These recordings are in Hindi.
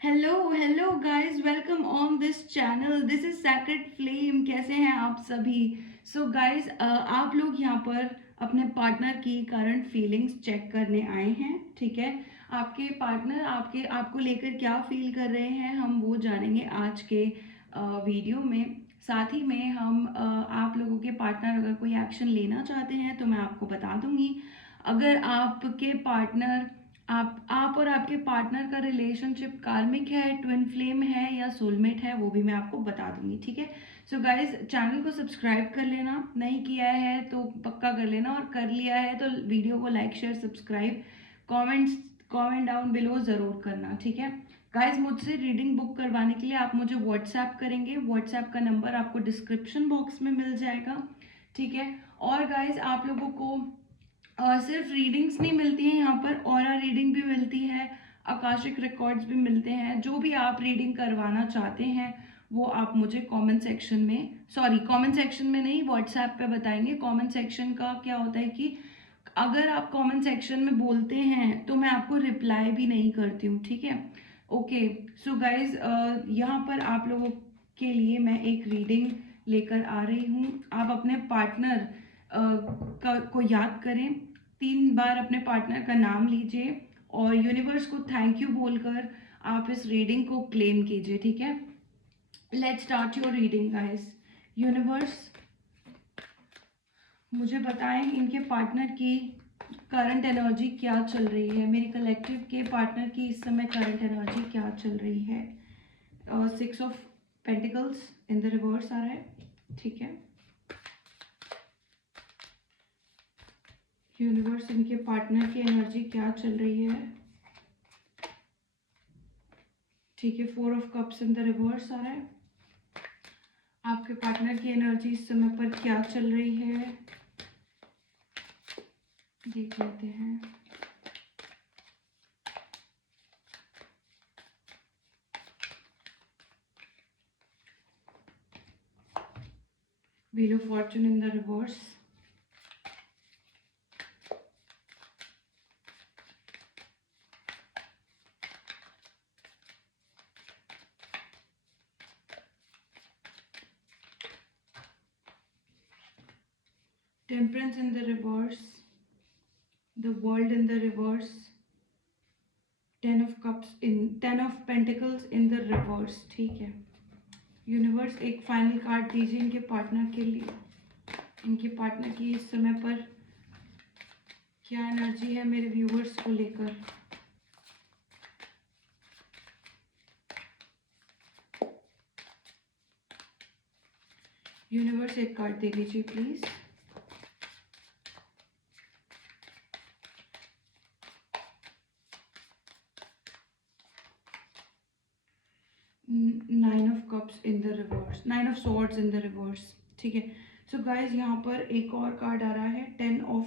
Hello guys, welcome on this channel. This is sacred flame. कैसे हैं आप सभी? सो गाइस, आप लोग यहाँ पर अपने पार्टनर की करंट फीलिंग्स चेक करने आए हैं, ठीक है। आपके पार्टनर आपको लेकर क्या फील कर रहे हैं, हम वो जानेंगे आज के वीडियो में। साथ ही में हम आप लोगों के पार्टनर अगर कोई एक्शन लेना चाहते हैं तो मैं आपको बता दूंगी। अगर आपके पार्टनर आप और आपके पार्टनर का रिलेशनशिप कार्मिक है, ट्विन फ्लेम है या सोलमेट है, वो भी मैं आपको बता दूंगी, ठीक है। सो गाइज, चैनल को सब्सक्राइब कर लेना, नहीं किया है तो पक्का कर लेना, और कर लिया है तो वीडियो को like share subscribe comment down below ज़रूर करना, ठीक है। गाइज, मुझसे रीडिंग बुक करवाने के लिए आप मुझे व्हाट्सएप करेंगे। व्हाट्सएप का नंबर आपको डिस्क्रिप्शन बॉक्स में मिल जाएगा, ठीक है। और गाइज, आप लोगों को सिर्फ रीडिंग्स नहीं मिलती हैं, यहाँ पर ऑरा रीडिंग भी मिलती है, आकाशिक रिकॉर्ड्स भी मिलते हैं। जो भी आप रीडिंग करवाना चाहते हैं वो आप मुझे कमेंट सेक्शन में नहीं, व्हाट्सएप पे बताएंगे। कमेंट सेक्शन का क्या होता है कि अगर आप कमेंट सेक्शन में बोलते हैं तो मैं आपको रिप्लाई भी नहीं करती हूँ, ठीक है। ओके। सो गाइज, यहाँ पर आप लोगों के लिए मैं एक रीडिंग लेकर आ रही हूँ। आप अपने पार्टनर को याद करें, 3 बार अपने पार्टनर का नाम लीजिए और यूनिवर्स को थैंक यू बोलकर आप इस रीडिंग को क्लेम कीजिए, ठीक है। Let's start your reading guys. Universe, मुझे बताएं इनके पार्टनर की करंट एनर्जी क्या चल रही है। मेरी कलेक्टिव के पार्टनर की इस समय करंट एनर्जी क्या चल रही है। 6 of pentacles in the reverse आ रहा है, ठीक है। यूनिवर्स, इनके पार्टनर की एनर्जी क्या चल रही है, ठीक है। 4 of cups in the reverse आ रहा है। आपके पार्टनर की एनर्जी इस समय पर क्या चल रही है, देख लेते हैं। Wheel of Fortune in the reverse, temperance in the reverse, the world in the reverse, 10 of pentacles in the reverse, ठीक है। यूनिवर्स, एक फाइनल कार्ड दीजिए इनके पार्टनर के लिए। इनके पार्टनर की इस समय पर क्या एनर्जी है मेरे व्यूवर्स को लेकर। यूनिवर्स, एक कार्ड दे दीजिए please. Nine of swords in the reverse, ठीक है। सो गाइज, यहाँ पर एक और कार्ड आ रहा है, 10 of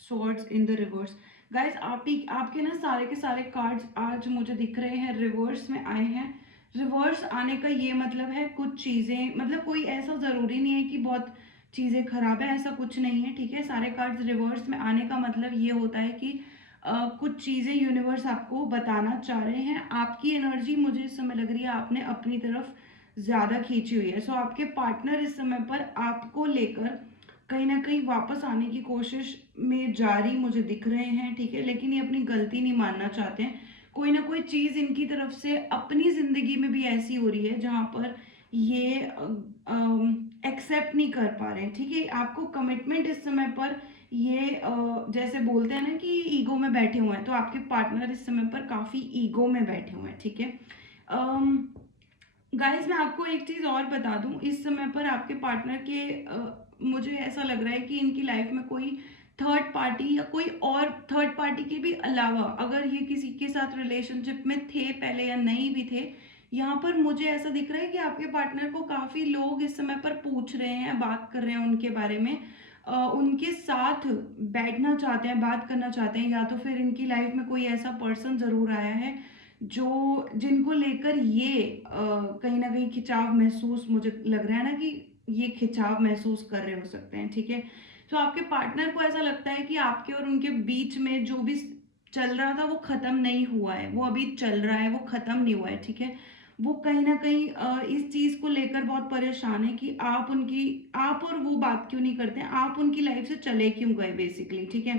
swords in the reverse. Guys, आपके ना सारे के सारे कार्ड्स आज मुझे दिख रहे हैं रिवर्स में आए हैं। रिवर्स आने का ये मतलब है कुछ चीज़ें, मतलब कोई ऐसा ज़रूरी नहीं है कि बहुत चीज़ें खराब है, ऐसा कुछ नहीं है, ठीक है। सारे कार्ड्स रिवर्स में आने का मतलब ये होता है कि कुछ चीज़ें यूनिवर्स आपको बताना चाह रहे हैं। आपकी एनर्जी मुझे इस समय लग रही है आपने अपनी तरफ ज़्यादा खींची हुई है। सो आपके पार्टनर इस समय पर आपको लेकर कहीं ना कहीं वापस आने की कोशिश में जारी मुझे दिख रहे हैं, ठीक है। लेकिन ये अपनी गलती नहीं मानना चाहते हैं। कोई ना कोई चीज़ इनकी तरफ से अपनी ज़िंदगी में भी ऐसी हो रही है जहाँ पर ये एक्सेप्ट नहीं कर पा रहे हैं, ठीक है। आपको कमिटमेंट इस समय पर ये जैसे बोलते हैं ना कि ईगो में बैठे हुए हैं, तो आपके पार्टनर इस समय पर काफ़ी ईगो में बैठे हुए हैं, ठीक है। गाइस, मैं आपको एक चीज़ और बता दूं, इस समय पर आपके पार्टनर के मुझे ऐसा लग रहा है कि इनकी लाइफ में कोई थर्ड पार्टी या कोई और थर्ड पार्टी के भी अलावा, अगर ये किसी के साथ रिलेशनशिप में थे पहले या नहीं भी थे, यहाँ पर मुझे ऐसा दिख रहा है कि आपके पार्टनर को काफ़ी लोग इस समय पर पूछ रहे हैं, बात कर रहे हैं उनके बारे में, उनके साथ बैठना चाहते हैं, बात करना चाहते हैं, या तो फिर इनकी लाइफ में कोई ऐसा पर्सन ज़रूर आया है जो जिनको लेकर ये कहीं ना कहीं खिंचाव महसूस, मुझे लग रहा है ना कि ये खिंचाव महसूस कर रहे हो सकते हैं, ठीक है। तो आपके पार्टनर को ऐसा लगता है कि आपके और उनके बीच में जो भी चल रहा था वो खत्म नहीं हुआ है, वो अभी चल रहा है, वो खत्म नहीं हुआ है, ठीक है। वो कहीं ना कहीं इस चीज को लेकर बहुत परेशान है कि आप और वो बात क्यों नहीं करते, आप उनकी लाइफ से चले क्यों गए बेसिकली, ठीक है।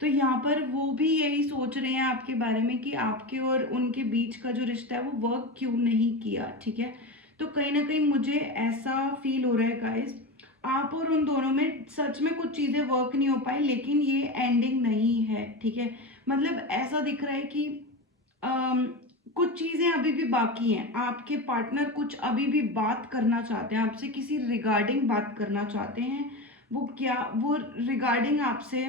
तो यहाँ पर वो भी यही सोच रहे हैं आपके बारे में कि आपके और उनके बीच का जो रिश्ता है वो वर्क क्यों नहीं किया, ठीक है। तो कहीं ना कहीं मुझे ऐसा फील हो रहा है गाइस, आप और उन दोनों में सच में कुछ चीजें वर्क नहीं हो पाई, लेकिन ये एंडिंग नहीं है, ठीक है। मतलब ऐसा दिख रहा है कि अम, कुछ चीजें अभी भी बाकी हैं, आपके पार्टनर कुछ अभी भी बात करना चाहते हैं आपसे, किसी रिगार्डिंग बात करना चाहते हैं। वो रिगार्डिंग आपसे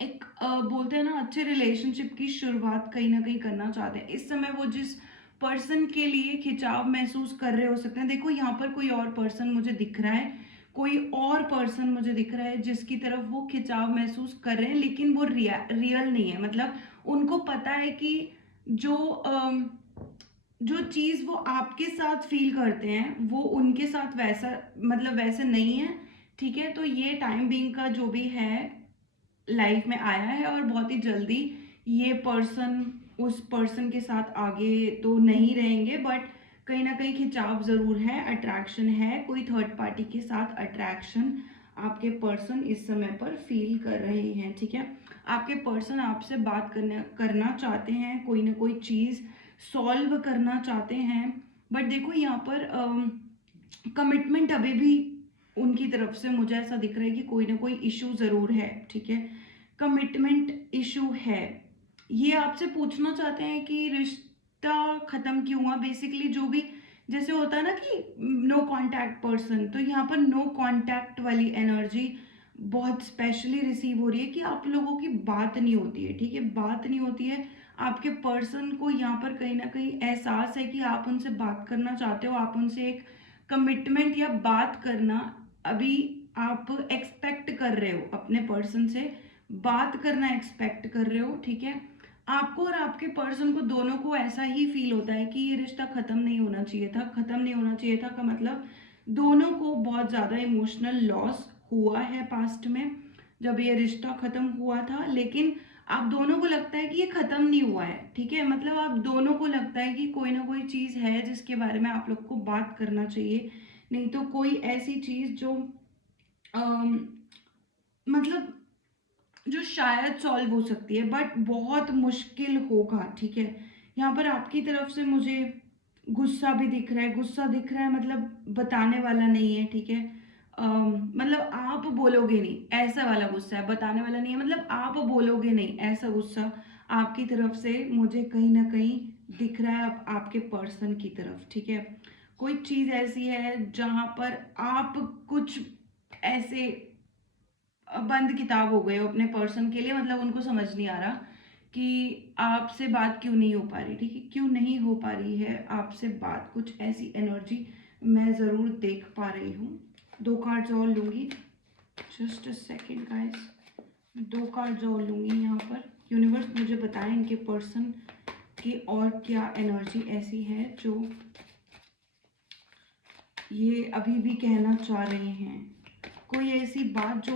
एक बोलते हैं ना अच्छे रिलेशनशिप की शुरुआत कहीं ना कहीं करना चाहते हैं। इस समय वो जिस पर्सन के लिए खिंचाव महसूस कर रहे हो सकते हैं, देखो यहाँ पर कोई और पर्सन मुझे दिख रहा है, कोई और पर्सन मुझे दिख रहा है जिसकी तरफ वो खिंचाव महसूस कर रहे हैं, लेकिन वो रियल नहीं है। मतलब उनको पता है कि जो जो चीज वो आपके साथ फील करते हैं वो उनके साथ वैसा मतलब वैसे नहीं है, ठीक है। तो ये टाइम बीइंग का जो भी है लाइफ में आया है, और बहुत ही जल्दी ये पर्सन उस पर्सन के साथ आगे तो नहीं रहेंगे, बट कहीं ना कहीं खिंचाव जरूर है, अट्रैक्शन है, कोई थर्ड पार्टी के साथ अट्रैक्शन आपके पर्सन इस समय पर फील कर रहे हैं, ठीक है। आपके पर्सन आपसे बात करना चाहते हैं, कोई ना कोई चीज सॉल्व करना चाहते हैं, बट देखो यहाँ पर कमिटमेंट अभी भी उनकी तरफ से मुझे ऐसा दिख रहा है कि कोई ना कोई इशू जरूर है, ठीक है। कमिटमेंट इशू है, ये आपसे पूछना चाहते हैं कि रिश्ता खत्म क्यों हुआ, बेसिकली जो भी जैसे होता है ना कि नो कांटेक्ट पर्सन, तो यहाँ पर नो कांटेक्ट वाली एनर्जी बहुत स्पेशली रिसीव हो रही है कि आप लोगों की बात नहीं होती है, ठीक है, बात नहीं होती है। आपके पर्सन को यहाँ पर कहीं ना कहीं एहसास है कि आप उनसे बात करना चाहते हो, आप उनसे एक कमिटमेंट या बात करना अभी आप एक्सपेक्ट कर रहे हो, अपने पर्सन से बात करना एक्सपेक्ट कर रहे हो, ठीक है। आपको और आपके पर्सन को दोनों को ऐसा ही फील होता है कि ये रिश्ता खत्म नहीं होना चाहिए था, खत्म नहीं होना चाहिए था का मतलब दोनों को बहुत ज्यादा इमोशनल लॉस हुआ है पास्ट में जब ये रिश्ता खत्म हुआ था, लेकिन आप दोनों को लगता है कि ये खत्म नहीं हुआ है, ठीक है। मतलब आप दोनों को लगता है कि कोई ना कोई चीज है जिसके बारे में आप लोग को बात करना चाहिए, नहीं तो कोई ऐसी चीज जो अम, मतलब जो शायद सॉल्व हो सकती है, बट बहुत मुश्किल होगा, ठीक है। यहाँ पर आपकी तरफ से मुझे गुस्सा भी दिख रहा है, गुस्सा दिख रहा है, मतलब बताने वाला नहीं है, ठीक है। मतलब आप बोलोगे नहीं ऐसा वाला गुस्सा है, बताने वाला नहीं है, मतलब आप बोलोगे नहीं ऐसा गुस्सा आपकी तरफ से मुझे कहीं ना कहीं दिख रहा है आपके पर्सन की तरफ, ठीक है। कोई चीज ऐसी है जहां पर आप कुछ ऐसे बंद किताब हो गए हो अपने पर्सन के लिए, मतलब उनको समझ नहीं आ रहा कि आपसे बात क्यों नहीं हो पा रही, ठीक है, क्यों नहीं हो पा रही है आपसे बात, कुछ ऐसी एनर्जी मैं जरूर देख पा रही हूँ। दो कार्ड्स और लूंगी, जस्ट अ सेकेंड गाइस, दो कार्ड्स और लूंगी यहाँ पर। यूनिवर्स मुझे बताएं इनके पर्सन की और क्या एनर्जी ऐसी है जो ये अभी भी कहना चाह रहे हैं, कोई ऐसी बात जो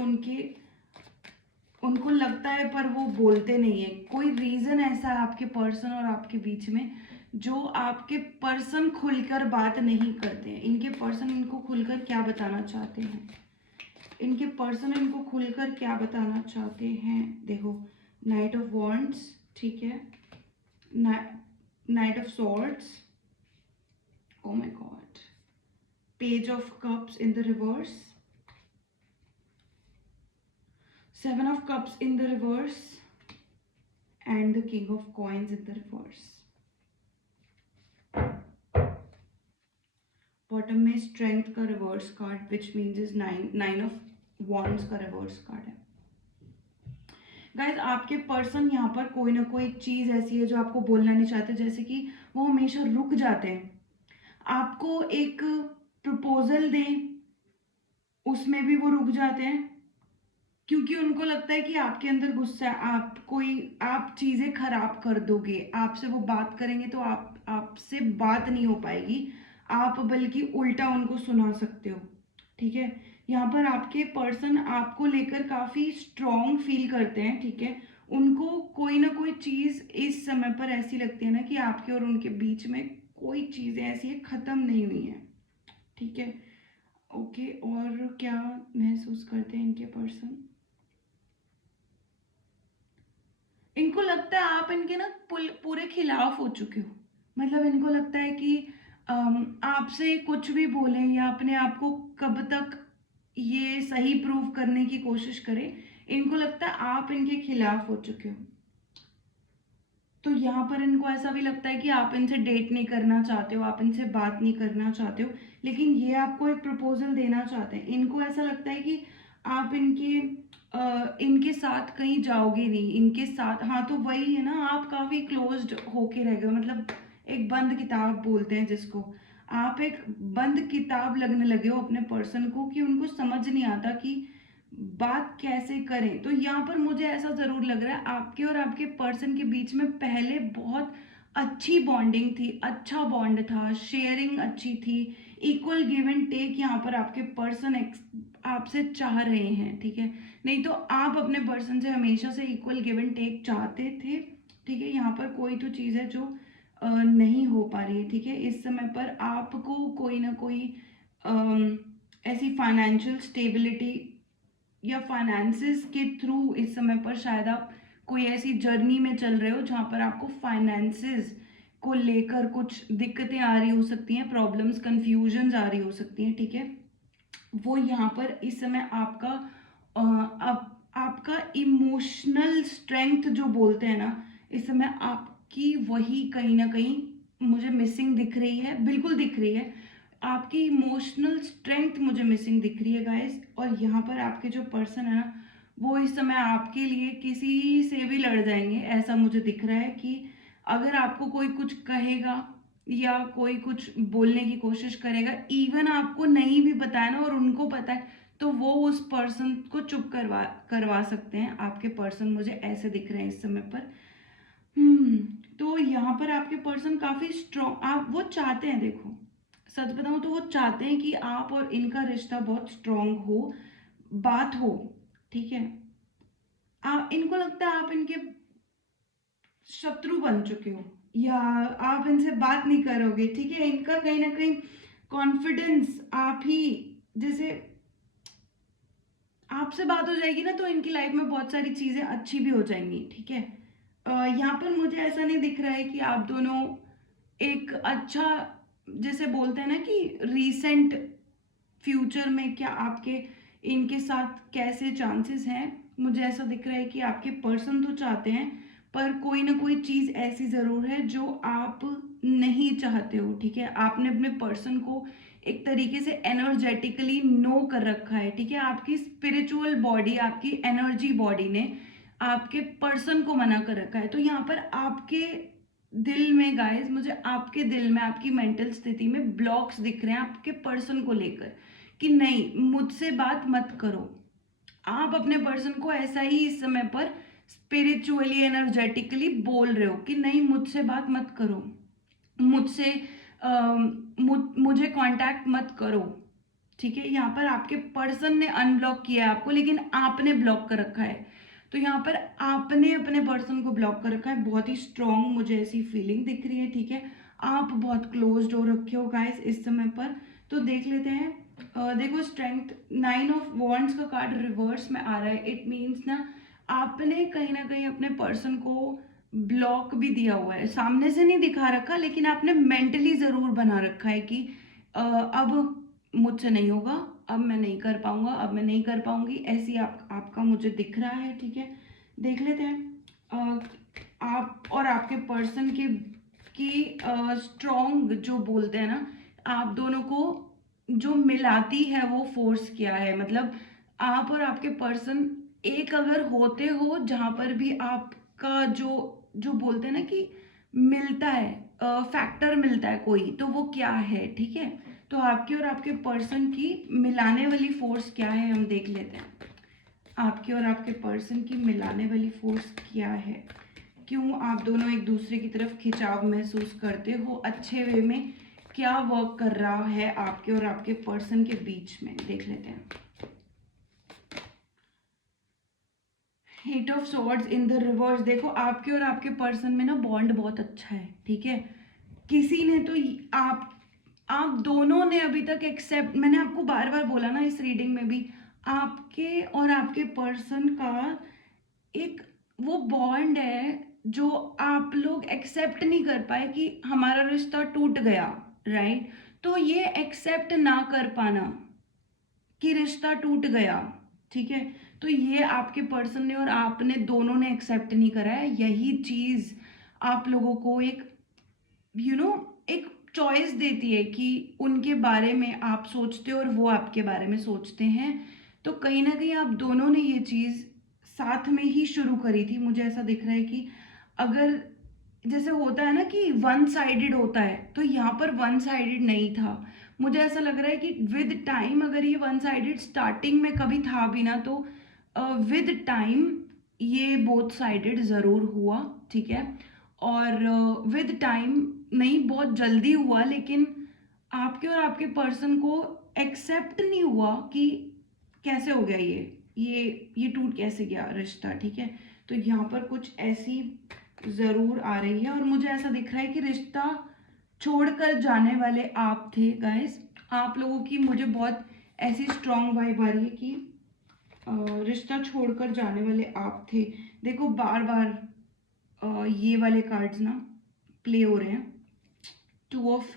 उनको लगता है पर वो बोलते नहीं है, कोई रीजन ऐसा है आपके पर्सन और आपके बीच में जो आपके पर्सन खुलकर बात नहीं करते हैं। इनके पर्सन इनको खुलकर क्या बताना चाहते हैं, इनके पर्सन इनको खुलकर क्या बताना चाहते हैं, देखो नाइट ऑफ वॉन्ड्स, ठीक है, night of swords, oh my God, page of cups in the reverse, Seven of Cups in the reverse, and the King of Coins in the reverse. Bottom में स्ट्रेंथ का reverse card which means is nine of wands का रिवर्स कार्ड है। गाइज आपके पर्सन यहाँ पर कोई ना कोई चीज ऐसी है जो आपको बोलना नहीं चाहते, जैसे कि वो हमेशा रुक जाते हैं, आपको एक प्रपोजल दें उसमें भी वो रुक जाते हैं, क्योंकि उनको लगता है कि आपके अंदर गुस्सा है, आप चीजें खराब कर दोगे, आपसे वो बात करेंगे तो आपसे बात नहीं हो पाएगी, आप बल्कि उल्टा उनको सुना सकते हो, ठीक है। यहाँ पर आपके पर्सन आपको लेकर काफी स्ट्रॉन्ग फील करते हैं, ठीक है, उनको कोई ना कोई चीज़ इस समय पर ऐसी लगती है ना कि आपके और उनके बीच में कोई चीज़ें ऐसी है ख़त्म नहीं हुई हैं, ठीक है। ओके, और क्या महसूस करते हैं इनके पर्सन? इनको लगता है आप इनके ना पूरे खिलाफ हो चुके हो। मतलब इनको लगता है कि आपसे कुछ भी बोलें या अपने आप को कब तक ये सही प्रूव करने की कोशिश करें, इनको लगता है आप इनके खिलाफ हो चुके हो। तो यहाँ पर इनको ऐसा भी लगता है कि आप इनसे डेट नहीं करना चाहते हो, आप इनसे बात नहीं करना चाहते हो, लेकिन ये आपको एक प्रपोजल देना चाहते हैं। इनको ऐसा लगता है कि आप इनके साथ कहीं जाओगे नहीं, इनके साथ, हाँ तो वही है ना, आप काफी क्लोज्ड होके रह गए, मतलब एक बंद किताब बोलते हैं जिसको, आप एक बंद किताब लगने लगे हो अपने पर्सन को, कि उनको समझ नहीं आता कि बात कैसे करें। तो यहाँ पर मुझे ऐसा जरूर लग रहा है आपके और आपके पर्सन के बीच में पहले बहुत अच्छी बॉन्डिंग थी, अच्छा बॉन्ड था, शेयरिंग अच्छी थी, इक्वल गिव एंड टेक यहाँ पर आपके पर्सन आपसे चाह रहे हैं, ठीक है। नहीं तो आप अपने पर्सन से हमेशा से इक्वल गिव एंड टेक चाहते थे, ठीक है। यहाँ पर कोई तो चीज़ है जो नहीं हो पा रही है, ठीक है। इस समय पर आपको कोई ना कोई अम, ऐसी फाइनेंशियल स्टेबिलिटी या फाइनेंसेस के थ्रू इस समय पर शायद आप कोई ऐसी जर्नी में चल रहे हो जहां पर आपको फाइनेंसेस को लेकर कुछ दिक्कतें आ रही हो सकती हैं, प्रॉब्लम्स, कंफ्यूजन आ रही हो सकती हैं, ठीक है। वो यहाँ पर इस समय आपका इमोशनल स्ट्रेंथ जो बोलते हैं ना, इस समय आपकी वही कहीं ना कहीं मुझे मिसिंग दिख रही है, बिल्कुल दिख रही है। आपकी इमोशनल स्ट्रेंथ मुझे मिसिंग दिख रही है गाइस। और यहाँ पर आपके जो पर्सन है ना, वो इस समय आपके लिए किसी से भी लड़ जाएंगे, ऐसा मुझे दिख रहा है कि अगर आपको कोई कुछ कहेगा या कोई कुछ बोलने की कोशिश करेगा, इवन आपको नहीं भी पता है ना और उनको पता है, तो वो उस पर्सन को चुप करवा करवा सकते हैं। आपके पर्सन मुझे ऐसे दिख रहे हैं इस समय पर। हम्म। तो यहाँ पर आपके पर्सन काफी स्ट्रॉन्ग, आप वो चाहते हैं, देखो सच बताऊं तो वो चाहते हैं कि आप और इनका रिश्ता बहुत स्ट्रॉन्ग हो, बात हो, ठीक है। इनको लगता है आप इनके शत्रु बन चुके हो या आप इनसे बात नहीं करोगे, ठीक है। इनका कहीं ना कहीं कॉन्फिडेंस आप ही, जैसे आपसे बात हो जाएगी ना तो इनकी लाइफ में बहुत सारी चीजें अच्छी भी हो जाएंगी, ठीक है। यहाँ पर मुझे ऐसा नहीं दिख रहा है कि आप दोनों एक अच्छा, जैसे बोलते हैं ना कि रीसेंट फ्यूचर में क्या आपके इनके साथ कैसे चांसेस हैं। मुझे ऐसा दिख रहा है कि आपके पर्सन तो चाहते हैं, पर कोई ना कोई चीज ऐसी जरूर है जो आप नहीं चाहते हो, ठीक है। आपने अपने पर्सन को एक तरीके से एनर्जेटिकली नो कर रखा है, ठीक है। आपकी स्पिरिचुअल बॉडी, आपकी एनर्जी बॉडी ने आपके पर्सन को मना कर रखा है। तो यहाँ पर आपके दिल में गाइस, मुझे आपके दिल में, आपकी मेंटल स्थिति में ब्लॉक्स दिख रहे हैं आपके पर्सन को लेकर, कि नहीं मुझसे बात मत करो। आप अपने पर्सन को ऐसा ही इस समय पर स्पिरिचुअली, एनर्जेटिकली बोल रहे हो कि नहीं मुझसे बात मत करो, मुझसे मुझे कांटेक्ट मत करो, ठीक है। यहाँ पर आपके पर्सन ने अनब्लॉक किया है आपको, लेकिन आपने ब्लॉक कर रखा है। तो यहाँ पर आपने अपने पर्सन को ब्लॉक कर रखा है, बहुत ही स्ट्रांग मुझे ऐसी फीलिंग दिख रही है, ठीक है। आप बहुत क्लोज्ड हो रखे हो गाइस इस समय पर। तो देख लेते हैं। देखो स्ट्रेंथ, 9 ऑफ वॉन्ड्स का कार्ड रिवर्स में आ रहा है। इट मीन्स ना आपने कहीं ना कहीं अपने पर्सन को ब्लॉक भी दिया हुआ है, सामने से नहीं दिखा रखा, लेकिन आपने मेंटली जरूर बना रखा है कि अब मुझसे नहीं होगा, अब मैं नहीं कर पाऊंगा, अब मैं नहीं कर पाऊंगी, ऐसी आपका मुझे दिख रहा है, ठीक है। देख लेते हैं आप और आपके पर्सन के की स्ट्रॉन्ग जो बोलते हैं ना, आप दोनों को जो मिलाती है वो फोर्स क्या है। मतलब आप और आपके पर्सन एक अगर होते हो जहां पर भी आपका जो जो बोलते हैं ना कि मिलता है, फैक्टर मिलता है कोई, तो वो क्या है, ठीक है। तो आपके और आपके पर्सन की मिलाने वाली फोर्स क्या है, हम देख लेते हैं। आपके और आपके पर्सन की मिलाने वाली फोर्स क्या है, क्यों आप दोनों एक दूसरे की तरफ खिंचाव महसूस करते हो, अच्छे वे में क्या वर्क कर रहा है आपके और आपके पर्सन के बीच में, देख लेते हैं। Eight of swords in the reverse. देखो आपके और आपके पर्सन में ना बॉन्ड बहुत अच्छा है, ठीक है। किसी ने तो आप दोनों ने अभी तक एक्सेप्ट, मैंने आपको बार बार बोला ना इस रीडिंग में भी, आपके और आपके पर्सन का एक वो बॉन्ड है जो आप लोग एक्सेप्ट नहीं कर पाए कि हमारा रिश्ता टूट गया, राइट। तो ये एक्सेप्ट ना कर पाना कि रिश्ता टूट गया, ठीक है, तो ये आपके पर्सन ने और आपने दोनों ने एक्सेप्ट नहीं करा है। यही चीज आप लोगों को एक यू नो एक चॉइस देती है कि उनके बारे में आप सोचते हो और वो आपके बारे में सोचते हैं। तो कहीं ना कहीं आप दोनों ने ये चीज साथ में ही शुरू करी थी। मुझे ऐसा दिख रहा है कि अगर जैसे होता है ना कि वन साइडेड होता है, तो यहाँ पर वन साइडेड नहीं था। मुझे ऐसा लग रहा है कि विद टाइम, अगर ये वन साइडेड स्टार्टिंग में कभी था भी ना, तो विद टाइम ये बोथ साइडेड ज़रूर हुआ, ठीक है। और विद टाइम नहीं, बहुत जल्दी हुआ, लेकिन आपके और आपके पर्सन को एक्सेप्ट नहीं हुआ कि कैसे हो गया ये टूट कैसे गया रिश्ता, ठीक है। तो यहाँ पर कुछ ऐसी ज़रूर आ रही है और मुझे ऐसा दिख रहा है कि रिश्ता छोड़कर जाने वाले आप थे गाइस। आप लोगों की मुझे बहुत ऐसी स्ट्रॉन्ग वाइब आ रही है कि रिश्ता छोड़कर जाने वाले आप थे। देखो बार बार ये वाले कार्ड्स ना प्ले हो रहे हैं। टू ऑफ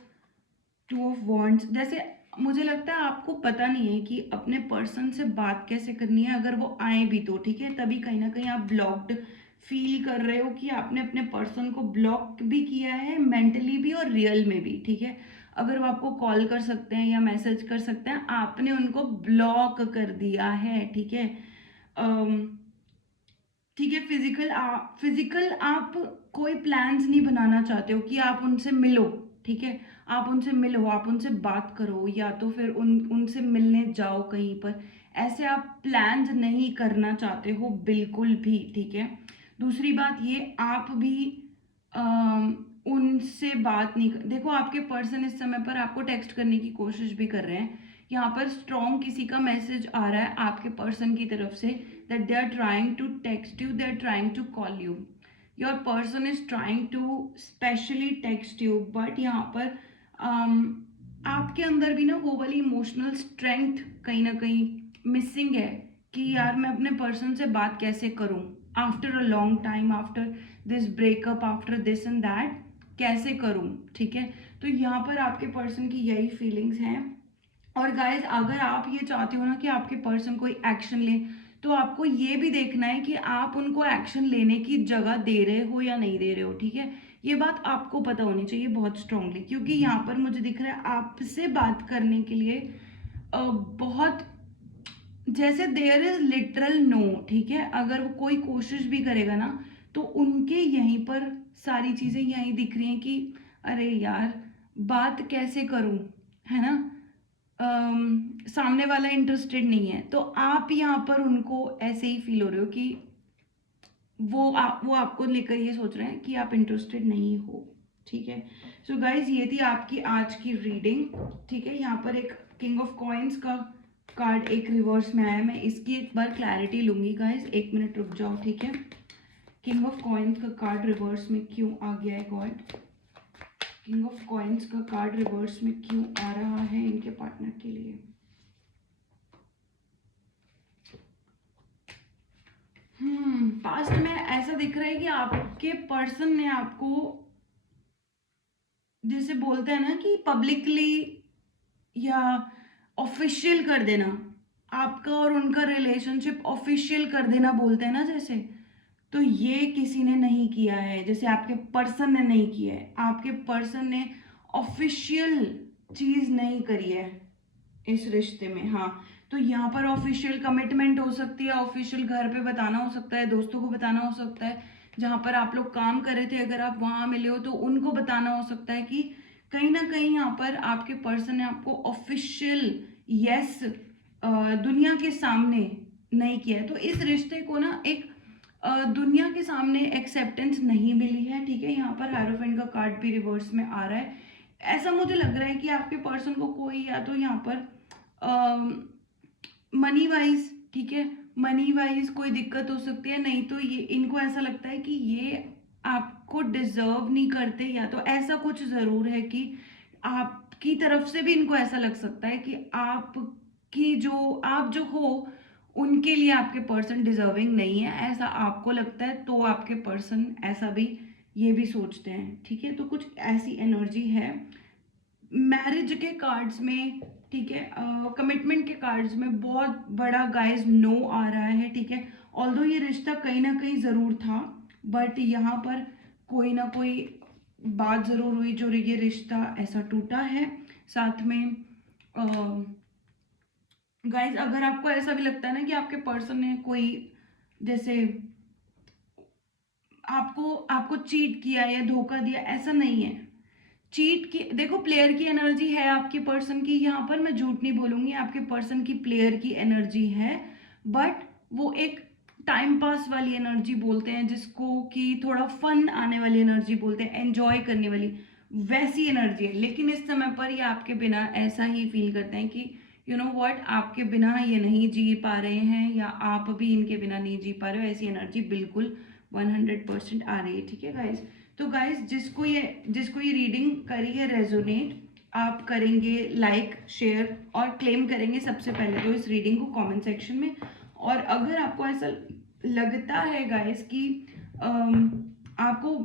वॉन्ड्स, जैसे मुझे लगता है आपको पता नहीं है कि अपने पर्सन से बात कैसे करनी है, अगर वो आए भी तो, ठीक है। तभी कहीं ना कहीं आप ब्लॉक्ड फील कर रहे हो कि आपने अपने पर्सन को ब्लॉक भी किया है, मेंटली भी और रियल में भी, ठीक है। अगर वो आपको कॉल कर सकते हैं या मैसेज कर सकते हैं, आपने उनको ब्लॉक कर दिया है, ठीक है। ठीक है, फिजिकल आप कोई प्लान्स नहीं बनाना चाहते हो कि आप उनसे मिलो, ठीक है। आप उनसे मिलो, आप उनसे बात करो, या तो फिर उनसे मिलने जाओ कहीं पर। ऐसे आप प्लान्स नहीं करना चाहते हो बिल्कुल भी, ठीक है। दूसरी बात ये, आप भी उनसे बात नहीं देखो आपके पर्सन इस समय पर आपको टेक्स्ट करने की कोशिश भी कर रहे हैं। यहाँ पर स्ट्रॉन्ग किसी का मैसेज आ रहा है आपके पर्सन की तरफ से, that they are trying to text you, they are trying to call you, your person is trying to specially text you, but यहाँ पर आपके अंदर भी ना वो वाली इमोशनल स्ट्रेंथ कहीं ना कहीं मिसिंग है कि यार मैं अपने पर्सन से बात कैसे करूं after a long time, after this breakup, after this and that, कैसे करूं, ठीक है। तो यहाँ पर आपके पर्सन की यही फीलिंग्स हैं। और गाइज अगर आप ये चाहते हो ना कि आपके पर्सन कोई एक्शन ले, तो आपको ये भी देखना है कि आप उनको एक्शन लेने की जगह दे रहे हो या नहीं दे रहे हो, ठीक है। ये बात आपको पता होनी चाहिए बहुत स्ट्रांगली, क्योंकि यहाँ पर मुझे दिख रहा है आपसे बात करने के लिए बहुत जैसे देयर इज लिटरल नो, ठीक है। अगर वो कोई कोशिश भी करेगा ना, तो उनके यहीं पर सारी चीजें यहीं दिख रही हैं कि अरे यार बात कैसे करूं, है ना। सामने वाला इंटरेस्टेड नहीं है, तो आप यहाँ पर उनको ऐसे ही फील हो रहे हो कि वो आपको लेकर ये सोच रहे हैं कि आप इंटरेस्टेड नहीं हो, ठीक है। सो गाइज ये थी आपकी आज की रीडिंग, ठीक है। यहाँ पर एक किंग ऑफ कॉइन्स का कार्ड एक रिवर्स में आया, मैं इसकी एक बार क्लैरिटी लूंगी गाइज, एक मिनट रुक जाओ, ठीक है। किंग ऑफ कॉइन्स का कार्ड रिवर्स में क्यों आ गया है गॉड? किंग ऑफ कॉइन्स का कार्ड रिवर्स में क्यों आ रहा है इनके पार्टनर के लिए? पास्ट में ऐसा दिख रहा है कि आपके पर्सन ने आपको, जैसे बोलते हैं ना कि पब्लिकली या ऑफिशियल कर देना, आपका और उनका रिलेशनशिप ऑफिशियल कर देना बोलते हैं ना जैसे, तो ये किसी ने नहीं किया है। जैसे आपके पर्सन ने नहीं किया है, आपके पर्सन ने ऑफिशियल चीज नहीं करी है इस रिश्ते में। हाँ, तो यहाँ पर ऑफिशियल कमिटमेंट हो सकती है, ऑफिशियल घर पे बताना हो सकता है, दोस्तों को बताना हो सकता है, जहाँ पर आप लोग काम कर रहे थे अगर आप वहां मिले हो तो उनको बताना हो सकता है कि कहीं ना कहीं यहाँ पर आपके पर्सन ने आपको ऑफिशियल यस दुनिया के सामने नहीं किया है। तो इस रिश्ते को ना एक दुनिया के सामने एक्सेप्टेंस नहीं मिली है, ठीक है। यहाँ पर हायरोफेंट का कार्ड भी रिवर्स में आ रहा है। ऐसा मुझे लग रहा है कि आपके पर्सन को कोई या तो यहाँ पर मनी वाइज, ठीक है, मनी वाइज कोई दिक्कत हो सकती है, नहीं तो ये इनको ऐसा लगता है कि ये आपको डिजर्व नहीं करते, या तो ऐसा कुछ ज़रूर है कि आपकी तरफ से भी इनको ऐसा लग सकता है कि आप जो हो उनके लिए आपके पर्सन डिजर्विंग नहीं है, ऐसा आपको लगता है, तो आपके पर्सन ऐसा भी ये भी सोचते हैं। ठीक है, तो कुछ ऐसी एनर्जी है मैरिज के कार्ड्स में। ठीक है, कमिटमेंट के कार्ड्स में बहुत बड़ा गाइस नो आ रहा है। ठीक है, ऑल्दो ये रिश्ता कहीं ना कहीं ज़रूर था, बट यहाँ पर कोई ना कोई बात ज़रूर हुई जो ये रिश्ता ऐसा टूटा है। साथ में गाइस अगर आपको ऐसा भी लगता है ना कि आपके पर्सन ने कोई जैसे आपको आपको चीट किया या धोखा दिया, ऐसा नहीं है। चीट की देखो, प्लेयर की एनर्जी है आपके पर्सन की यहाँ पर, मैं झूठ नहीं बोलूंगी, आपके पर्सन की प्लेयर की एनर्जी है, बट वो एक टाइम पास वाली एनर्जी बोलते हैं जिसको, कि थोड़ा फन आने वाली एनर्जी बोलते हैं, एंजॉय करने वाली वैसी एनर्जी है। लेकिन इस समय पर ये आपके बिना ऐसा ही फील करते हैं कि यू नो व्हाट, आपके बिना ये नहीं जी पा रहे हैं, या आप भी इनके बिना नहीं जी पा रहे हो, ऐसी एनर्जी बिल्कुल 100% आ रही है। ठीक है गाइज, तो गाइज जिसको ये रीडिंग करी है रेजोनेट, आप करेंगे लाइक शेयर और क्लेम करेंगे सबसे पहले तो इस रीडिंग को कमेंट सेक्शन में। और अगर आपको ऐसा लगता है गाइज कि आपको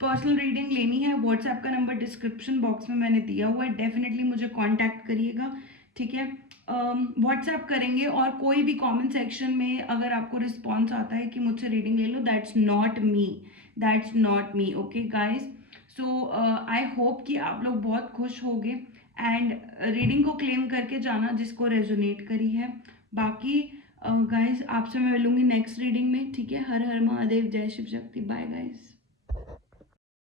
पर्सनल रीडिंग लेनी है, व्हाट्सएप का नंबर डिस्क्रिप्शन बॉक्स में मैंने दिया हुआ है, डेफिनेटली मुझे कांटेक्ट करिएगा। ठीक है, व्हाट्सएप करेंगे, और कोई भी कमेंट सेक्शन में अगर आपको रिस्पॉन्स आता है कि मुझसे रीडिंग ले लो, that's not me. Okay guys, so I hope कि आप लोग बहुत खुश होंगे एंड रीडिंग को क्लेम करके जाना जिसको रेजोनेट करी है। बाकी गाइज आपसे मैं मिलूंगी नेक्स्ट रीडिंग में। ठीक है, हर हर महादेव, जय शिव शक्ति, बाय गाइज।